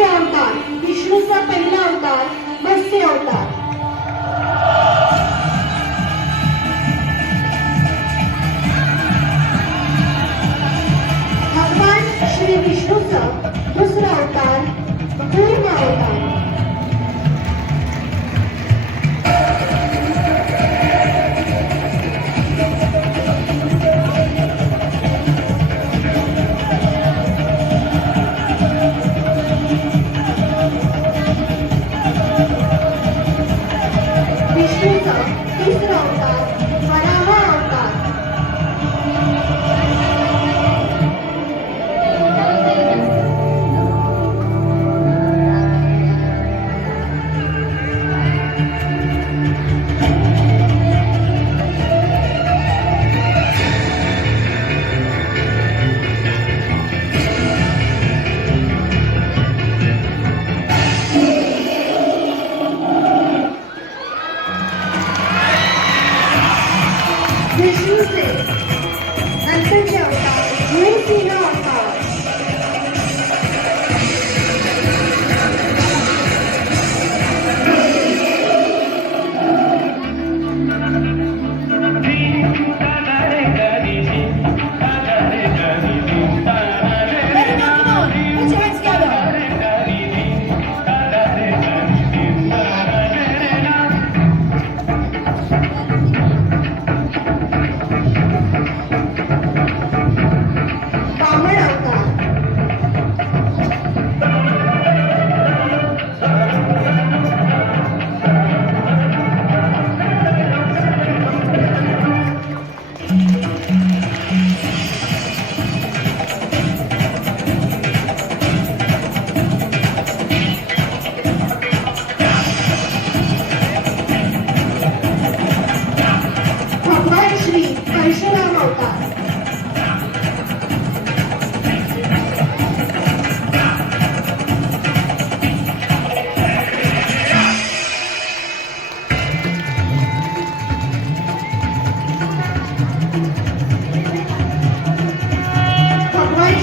मत्स्य अवतार विष्णु का पहला अवतार मत्स्य अवतार. भगवान श्री विष्णूचा दुसरा अवतार पूर्ण अवतार. São Cristóvão tá? பேசி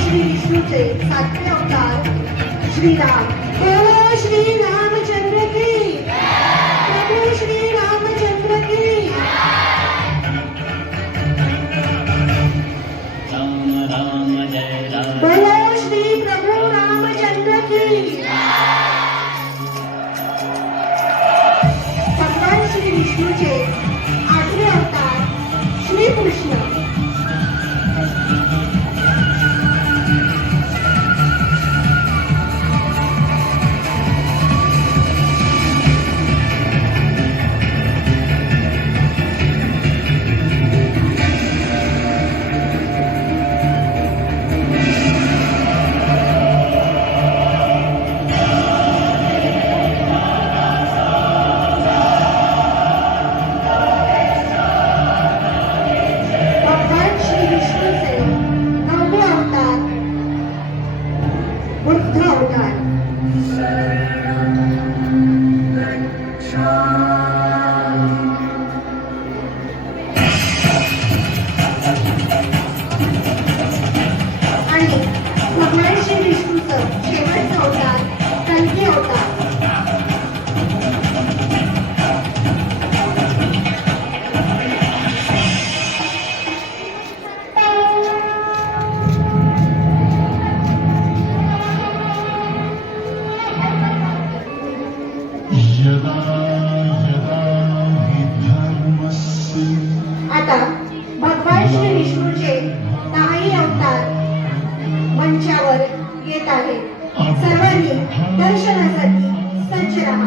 Shri Shruti Satyam Dhar Shri Ram Oh Shri Ram भगवान श्री विष्णूचं शेवटचं होता कलकी होता.